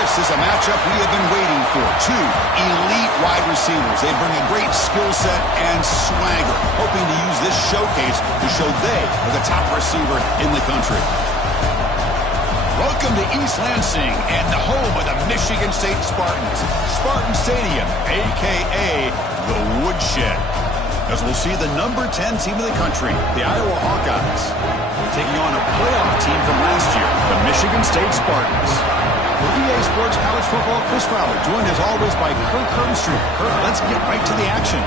This is a matchup we have been waiting for. Two elite wide receivers. They bring a great skill set and swagger, hoping to use this showcase to show they are the top receiver in the country. Welcome to East Lansing and the home of the Michigan State Spartans. Spartan Stadium, a.k.a. the Woodshed. As we'll see the number 10 team in the country, the Iowa Hawkeyes, taking on a playoff team from last year, the Michigan State Spartans. For EA Sports College Football, Chris Fowler, joined as always by Kirk Herbstreit. Kirk, let's get right to the action.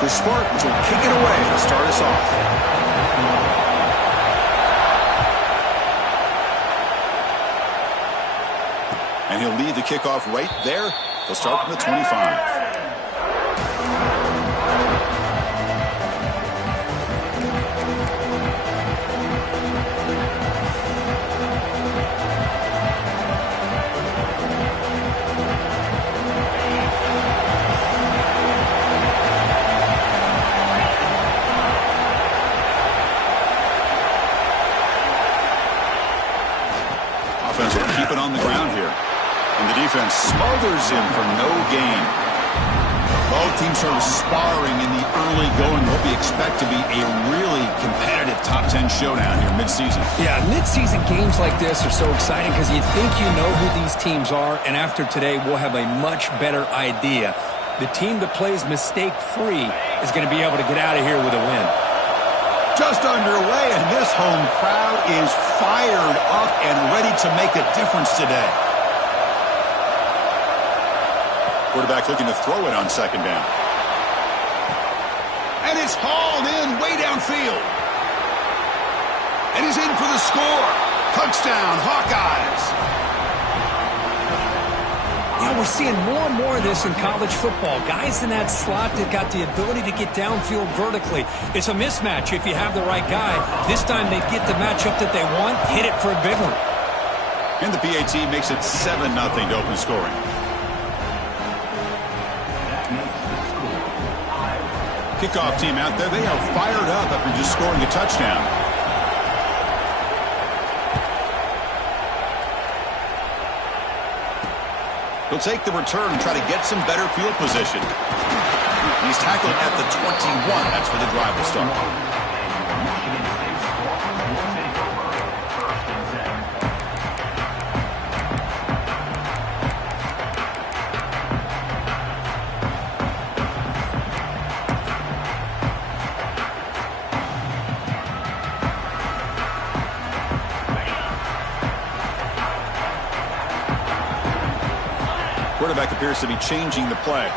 The Spartans will kick it away to start us off. And he'll lead the kickoff right there. They'll start from the 25. Keep it on the ground here. And the defense smothers him for no gain. Both teams sort of sparring in the early going. What we expect to be a really competitive top 10 showdown here mid-season. Yeah, mid-season games like this are so exciting because you think you know who these teams are, and after today we'll have a much better idea. The team that plays mistake-free is going to be able to get out of here with a win. Just underway, and this home crowd is fired up and ready to make a difference today. Quarterback looking to throw it on second down. And it's hauled in way downfield. And he's in for the score. Touchdown, Hawkeyes. Yeah, we're seeing more and more of this in college football. Guys in that slot that got the ability to get downfield vertically. It's a mismatch if you have the right guy. This time they get the matchup that they want, hit it for a big one. And the PAT makes it 7-0 to open scoring. Kickoff team out there, they are fired up after just scoring a touchdown. He'll take the return and try to get some better field position. He's tackled at the 21. That's where the drive will start. Quarterback appears to be changing the play.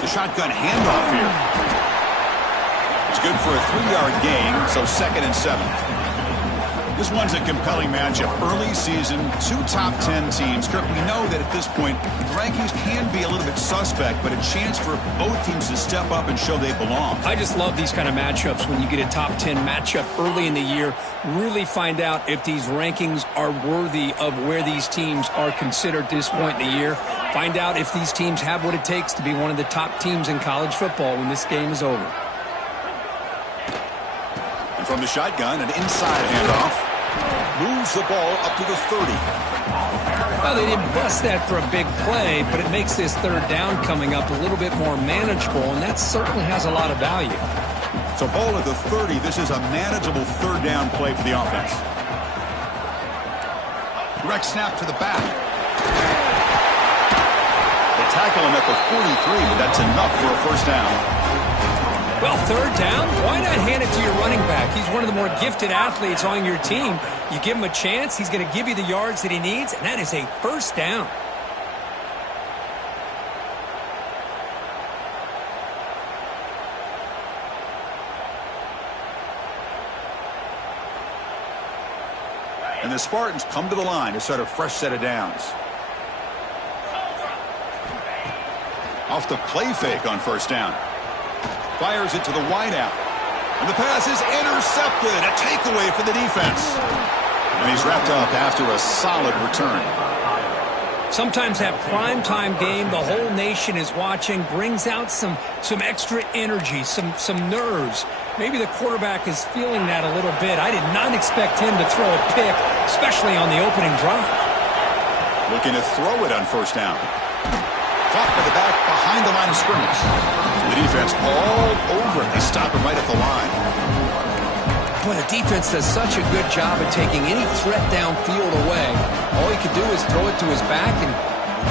The shotgun handoff here. It's good for a 3-yard gain, so 2nd and 7. This one's a compelling matchup. Early season, 2 top 10 teams. Kirk, we know that at this point, the rankings can be a little bit suspect, but a chance for both teams to step up and show they belong. I just love these kind of matchups when you get a top 10 matchup early in the year. Really find out if these rankings are worthy of where these teams are considered at this point in the year. Find out if these teams have what it takes to be one of the top teams in college football when this game is over. And from the shotgun, an inside handoff. Moves the ball up to the 30. Well, they didn't bust that for a big play, but it makes this third down coming up a little bit more manageable, and that certainly has a lot of value. So ball at the 30. This is a manageable third down play for the offense. Direct snap to the back. They tackle him at the 43, but that's enough for a first down. Well, third down, why not hand it to your running back? He's one of the more gifted athletes on your team. You give him a chance, he's going to give you the yards that he needs, and that is a first down. And the Spartans come to the line to start a fresh set of downs. Off the play fake on first down. Fires it to the wideout. And the pass is intercepted. A takeaway for the defense. And he's wrapped up after a solid return. Sometimes that primetime game, the whole nation is watching, brings out some extra energy, some nerves. Maybe the quarterback is feeling that a little bit. I did not expect him to throw a pick, especially on the opening drive. Looking to throw it on first down. Caught by the back behind the line of scrimmage. The defense all over it. They stop him right at the line. Boy, the defense does such a good job of taking any threat downfield away. All he could do is throw it to his back, and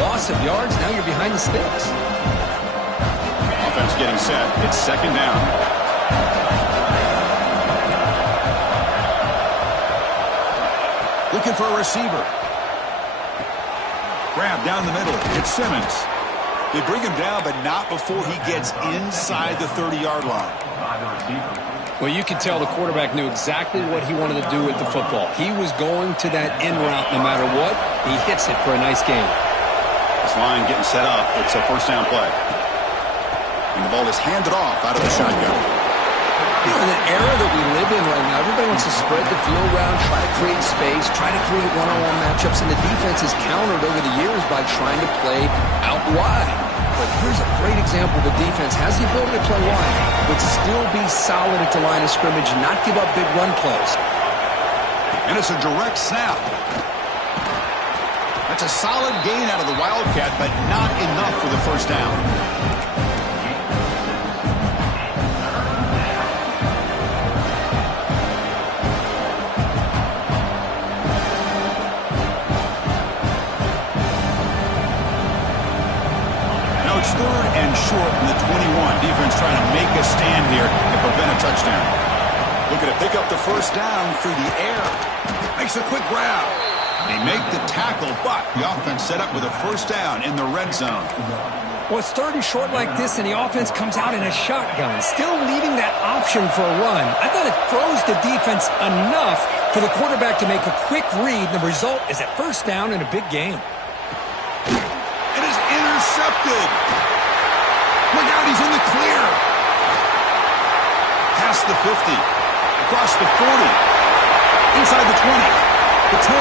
loss of yards, now you're behind the sticks. Offense getting set. It's second down. Looking for a receiver. Grab down the middle. It's Simmons. They bring him down, but not before he gets inside the 30-yard line. Well, you can tell the quarterback knew exactly what he wanted to do with the football. He was going to that in route no matter what. He hits it for a nice gain. This line getting set up. It's a first down play. And the ball is handed off out of the shotgun. You know, in the era that we live in right now, everybody wants to spread the field around, try to create space, try to create one-on-one matchups, and the defense is countered over the years by trying to play out wide. But here's a great example of a defense has the ability to play wide, but still be solid at the line of scrimmage and not give up big run plays. And it's a direct snap. That's a solid gain out of the Wildcat, but not enough for the first down. Third and short from the 21. Defense trying to make a stand here and prevent a touchdown. Looking to pick up the first down through the air. Makes a quick grab. They make the tackle, but the offense set up with a first down in the red zone. Well, it's third and short like this, and the offense comes out in a shotgun, still leaving that option for a run. I thought it froze the defense enough for the quarterback to make a quick read. The result is a first down and a big gain. It is intercepted. Look out, he's in the clear. Past the 50. Across the 40. Inside the 20. The 10.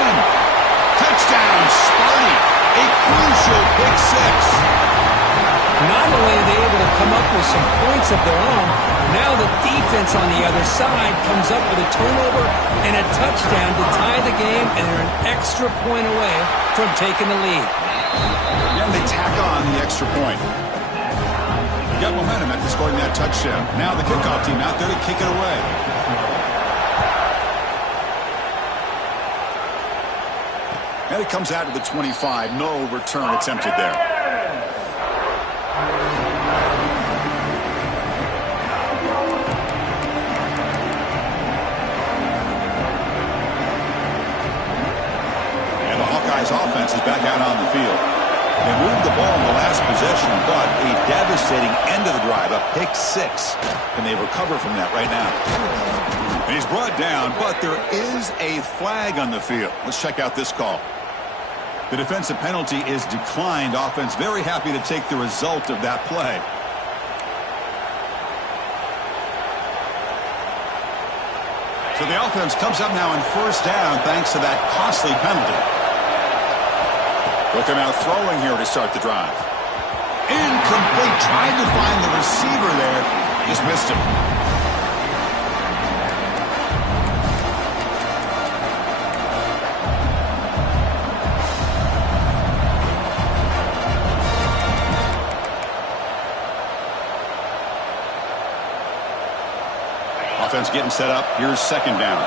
Touchdown, Sparty. A crucial pick six. Not only are they able to come up with some points of their own, now the defense on the other side comes up with a turnover and a touchdown to tie the game, and they're an extra point away from taking the lead. And they tack on the extra point. Got momentum after scoring that touchdown. Now the kickoff team out there to kick it away. And it comes out to the 25. No return attempted there. And the Hawkeyes offense is back out on the field. They moved the ball in the last possession, but a devastating end of the drive, a pick six. And they recover from that right now. And he's brought down, but there is a flag on the field. Let's check out this call. The defensive penalty is declined. Offense very happy to take the result of that play. So the offense comes up now on first down thanks to that costly penalty. Looking out throwing here to start the drive. Incomplete. Tried to find the receiver there. Just missed him. Offense getting set up. Here's second down.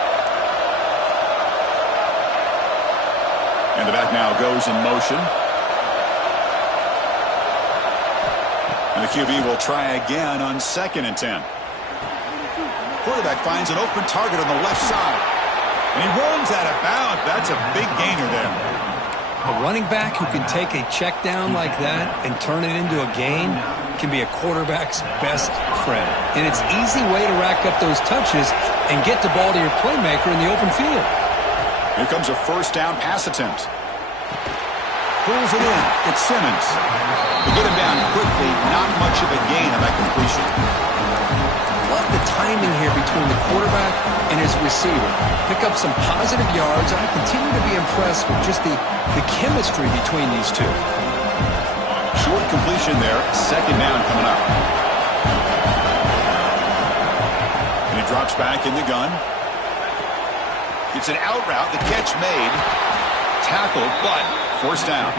And the back now goes in motion. And the QB will try again on 2nd and 10. Quarterback finds an open target on the left side. And he runs out of bounds. That's a big gainer there. A running back who can take a check down like that and turn it into a gain can be a quarterback's best friend. And it's an easy way to rack up those touches and get the ball to your playmaker in the open field. Here comes a first down pass attempt. Pulls it in. It's Simmons. They get him down quickly. Not much of a gain on that completion. Love the timing here between the quarterback and his receiver. Pick up some positive yards, and I continue to be impressed with just the chemistry between these two. Short completion there. Second down coming up. And he drops back in the gun. It's an out route. The catch made. Tackled, but forced down.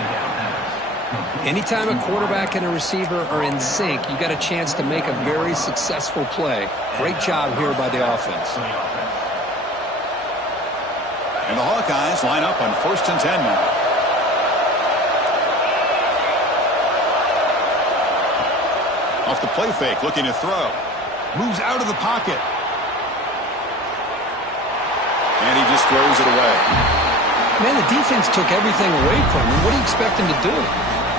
Anytime a quarterback and a receiver are in sync, you got a chance to make a very successful play. Great job here by the offense. And the Hawkeyes line up on 1st and 10 now. Off the play fake, looking to throw. Moves out of the pocket. And he just throws it away. Man, the defense took everything away from him. What do you expect him to do?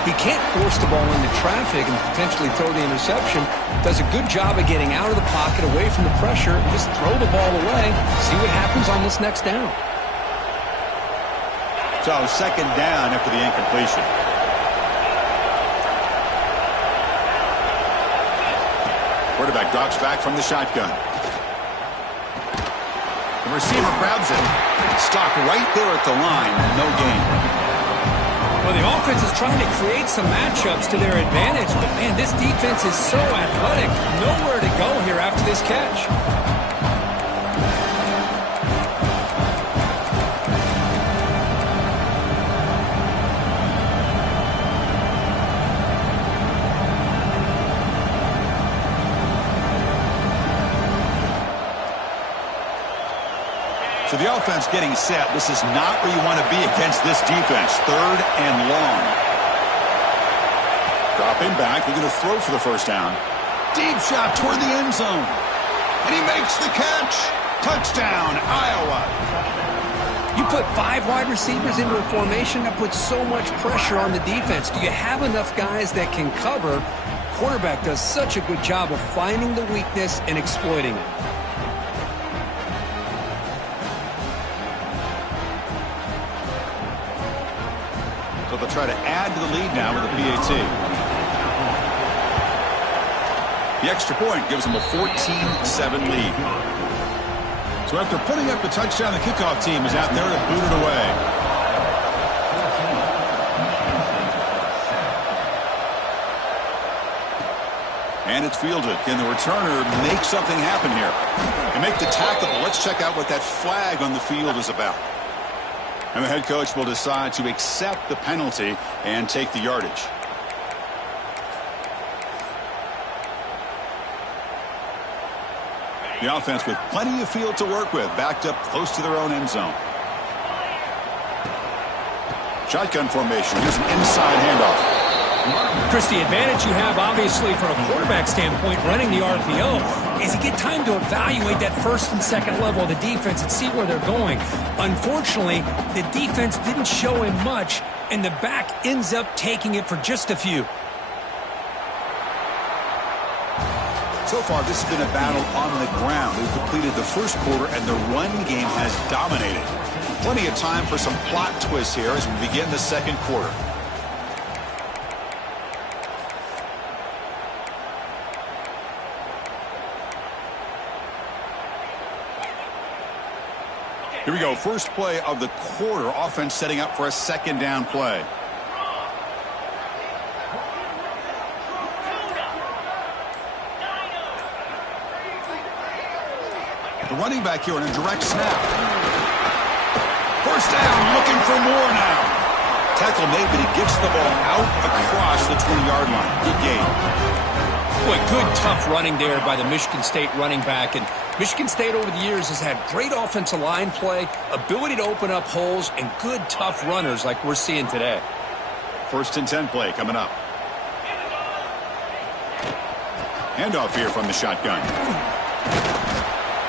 He can't force the ball into traffic and potentially throw the interception. Does a good job of getting out of the pocket, away from the pressure, and just throw the ball away. See what happens on this next down. So second down after the incompletion. Quarterback drops back from the shotgun. The receiver grabs it. Stopped right there at the line. No gain. Well, the offense is trying to create some matchups to their advantage, but, man, this defense is so athletic. Nowhere to go here after this catch. So the offense getting set. This is not where you want to be against this defense. 3rd and long. Dropping back. We're going to throw for the first down. Deep shot toward the end zone. And he makes the catch. Touchdown, Iowa. You put 5 wide receivers into a formation, that puts so much pressure on the defense. Do you have enough guys that can cover? Quarterback does such a good job of finding the weakness and exploiting it. So they'll try to add to the lead now with a PAT. The extra point gives them a 14-7 lead. So after putting up a touchdown, the kickoff team is out there to boot it away. And it's fielded. Can the returner make something happen here? And make the tackle. Let's check out what that flag on the field is about. And the head coach will decide to accept the penalty and take the yardage. The offense with plenty of field to work with, backed up close to their own end zone. Shotgun formation. Here's an inside handoff. Chris, the advantage you have, obviously, from a quarterback standpoint, running the RPO, is you get time to evaluate that first and second level of the defense and see where they're going. Unfortunately, the defense didn't show him much, and the back ends up taking it for just a few. So far, this has been a battle on the ground. We've completed the first quarter, and the run game has dominated. Plenty of time for some plot twists here as we begin the second quarter. Here we go. First play of the quarter. Offense setting up for a second down play. The running back here on a direct snap. First down, looking for more now. Tackle made, but he gets the ball out across the 20-yard line. Good gain. Boy, good, tough running there by the Michigan State running back. And Michigan State over the years has had great offensive line play, ability to open up holes, and good, tough runners like we're seeing today. 1st and 10 play coming up. Handoff here from the shotgun.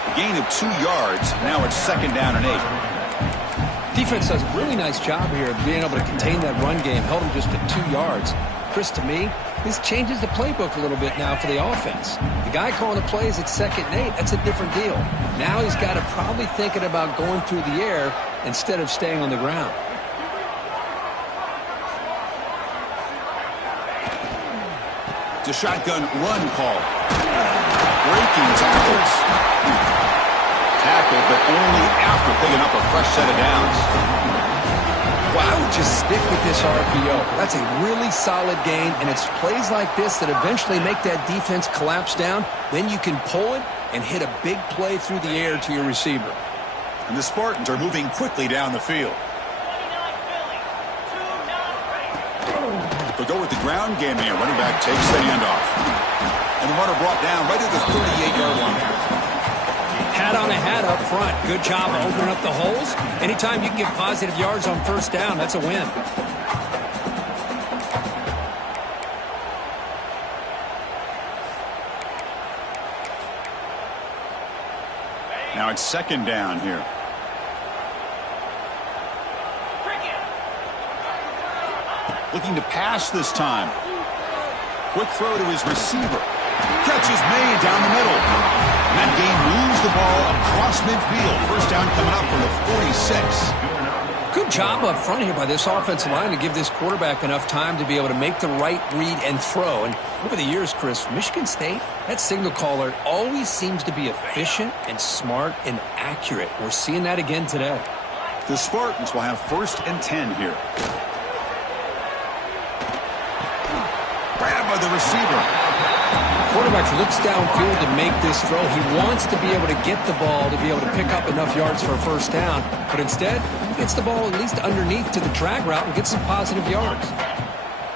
A gain of 2 yards. Now it's 2nd down and 8. Defense does a really nice job here of being able to contain that run game. Held him just to 2 yards. Chris, to me, this changes the playbook a little bit now for the offense. The guy calling the plays at 2nd and 8, that's a different deal. Now he's got to probably thinking about going through the air instead of staying on the ground. It's a shotgun run call. Breaking tackles. Tackle, but only after picking up a fresh set of downs. Well, I would just stick with this RPO. That's a really solid gain, and it's plays like this that eventually make that defense collapse down. Then you can pull it and hit a big play through the air to your receiver. And the Spartans are moving quickly down the field. They'll go with the ground game here. Running back takes the handoff. And the runner brought down right at the 38-yard line. Hat on a hat up front. Good job of opening up the holes. Anytime you can get positive yards on first down, that's a win. Now it's second down here. Looking to pass this time. Quick throw to his receiver. Catch is made down the middle. And that game moves the ball across midfield. First down coming up from the 46. Good job up front here by this offensive line to give this quarterback enough time to be able to make the right read and throw. And over the years, Chris, Michigan State, that signal caller always seems to be efficient and smart and accurate. We're seeing that again today. The Spartans will have first and 10 here. Grab by the receiver. Quarterback looks downfield to make this throw. He wants to be able to get the ball to be able to pick up enough yards for a first down. But instead, he gets the ball at least underneath to the drag route and gets some positive yards.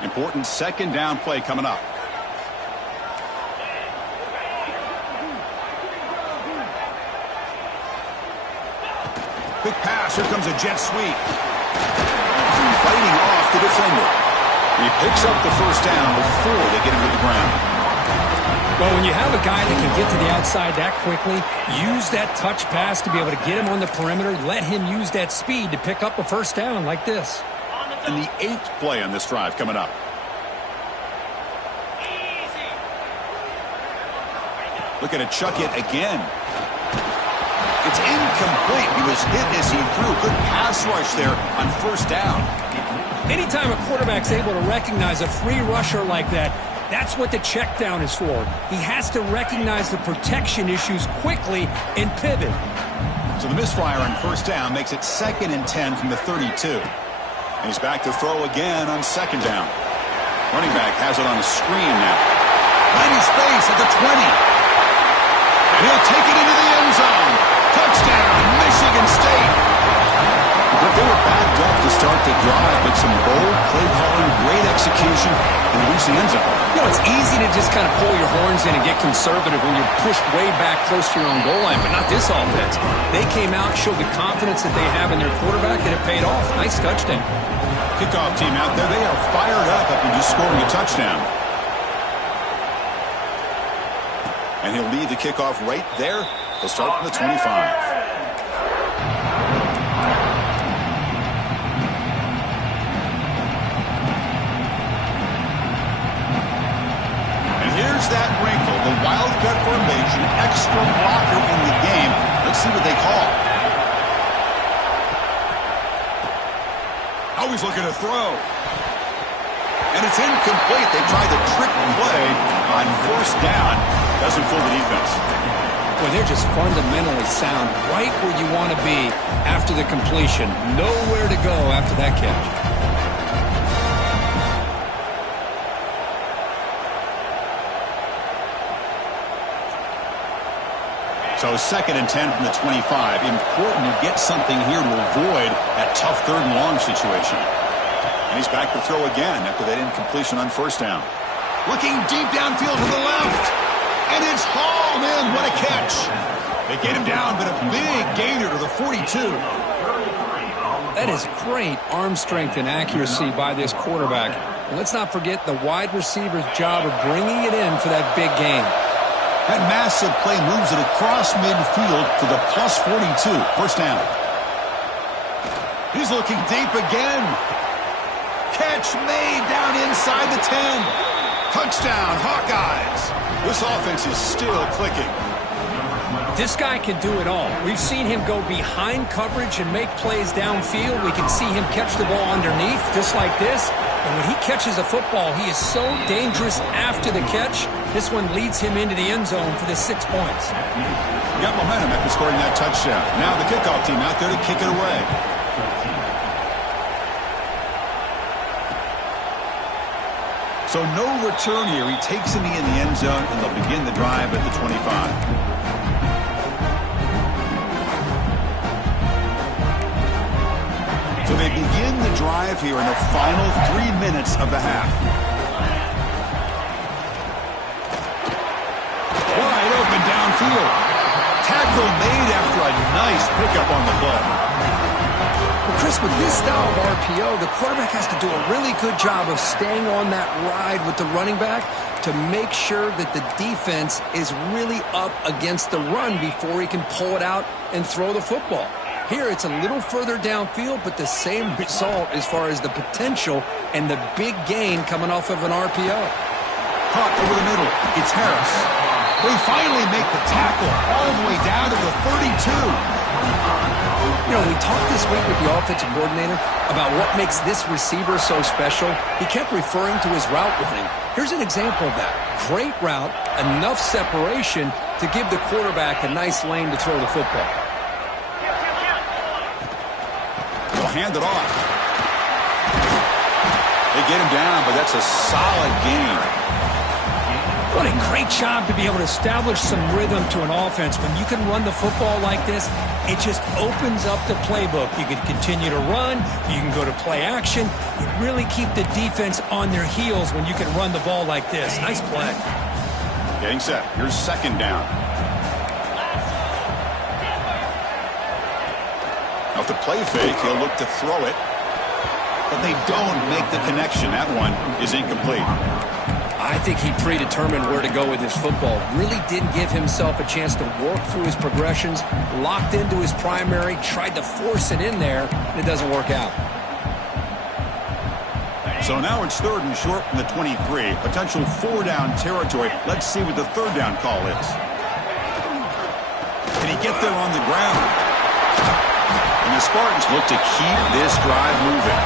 Important second down play coming up. Quick pass. Here comes a jet sweep. Fighting off the defender. He picks up the first down before they get him to the ground. Well, when you have a guy that can get to the outside that quickly, use that touch pass to be able to get him on the perimeter, let him use that speed to pick up a first down like this. And the 8th play on this drive coming up. Looking to chuck it again. It's incomplete. He was hit as he threw. Good pass rush there on first down. Anytime a quarterback's able to recognize a free rusher like that, that's what the check down is for. He has to recognize the protection issues quickly and pivot. So the misfire on first down makes it second and 10 from the 32. And he's back to throw again on second down. Running back has it on a screen now. Plenty space at the 20. And he'll take it into the end zone. Touchdown, Michigan State. But they were backed up to start the drive, but some bold play calling, great execution, and reach the end zone. You know, it's easy to just kind of pull your horns in and get conservative when you're pushed way back close to your own goal line, but not this offense. They came out, showed the confidence that they have in their quarterback, and it paid off. Nice touchdown. Kickoff team out there, they are fired up after just scoring a touchdown. And he'll lead the kickoff right there. He'll start from the 25. Here's that wrinkle, the wildcat formation, extra blocker in the game. Let's see what they call. Always looking to throw. And it's incomplete. They tried the trick play on first down. Doesn't fool the defense. Well, they're just fundamentally sound, right where you want to be after the completion. Nowhere to go after that catch. So second and 10 from the 25. Important to get something here to avoid that tough third and long situation. And he's back to throw again after that incompletion on first down. Looking deep downfield to the left. And it's hauled in. What a catch. They get him down, but a big gainer to the 42. That is great arm strength and accuracy by this quarterback. And let's not forget the wide receiver's job of bringing it in for that big gain. That massive play moves it across midfield to the plus 42. First down. He's looking deep again. Catch made down inside the 10. Touchdown, Hawkeyes. This offense is still clicking. This guy can do it all. We've seen him go behind coverage and make plays downfield. We can see him catch the ball underneath, just like this. And when he catches a football, he is so dangerous after the catch. This one leads him into the end zone for the 6 points. Got momentum after scoring that touchdown. Now the kickoff team out there to kick it away. So no return here. He takes a knee in the end zone, and they'll begin the drive at the 25. So they begin the drive here in the final 3 minutes of the half. Wide open downfield. Tackle made after a nice pickup on the play. Well, Chris, with this style of RPO, the quarterback has to do a really good job of staying on that ride with the running back to make sure that the defense is really up against the run before he can pull it out and throw the football. Here, it's a little further downfield, but the same result as far as the potential and the big gain coming off of an RPO. Caught over the middle. It's Harris. We finally make the tackle all the way down to the 32. You know, we talked this week with the offensive coordinator about what makes this receiver so special. He kept referring to his route running. Here's an example of that. Great route, enough separation to give the quarterback a nice lane to throw the football. Hand it off. They get him down, but that's a solid gain. What a great job to be able to establish some rhythm to an offense. When you can run the football like this, it just opens up the playbook. You can continue to run. You can go to play action. You really keep the defense on their heels when you can run the ball like this. Nice play. Getting set. Here's second down. Off the play fake, he'll look to throw it. But they don't make the connection. That one is incomplete. I think he predetermined where to go with his football. Really didn't give himself a chance to work through his progressions. Locked into his primary, tried to force it in there, and it doesn't work out. So now it's third and short from the 23. Potential four-down territory. Let's see what the third down call is. Can he get there on the ground? And the Spartans look to keep this drive moving.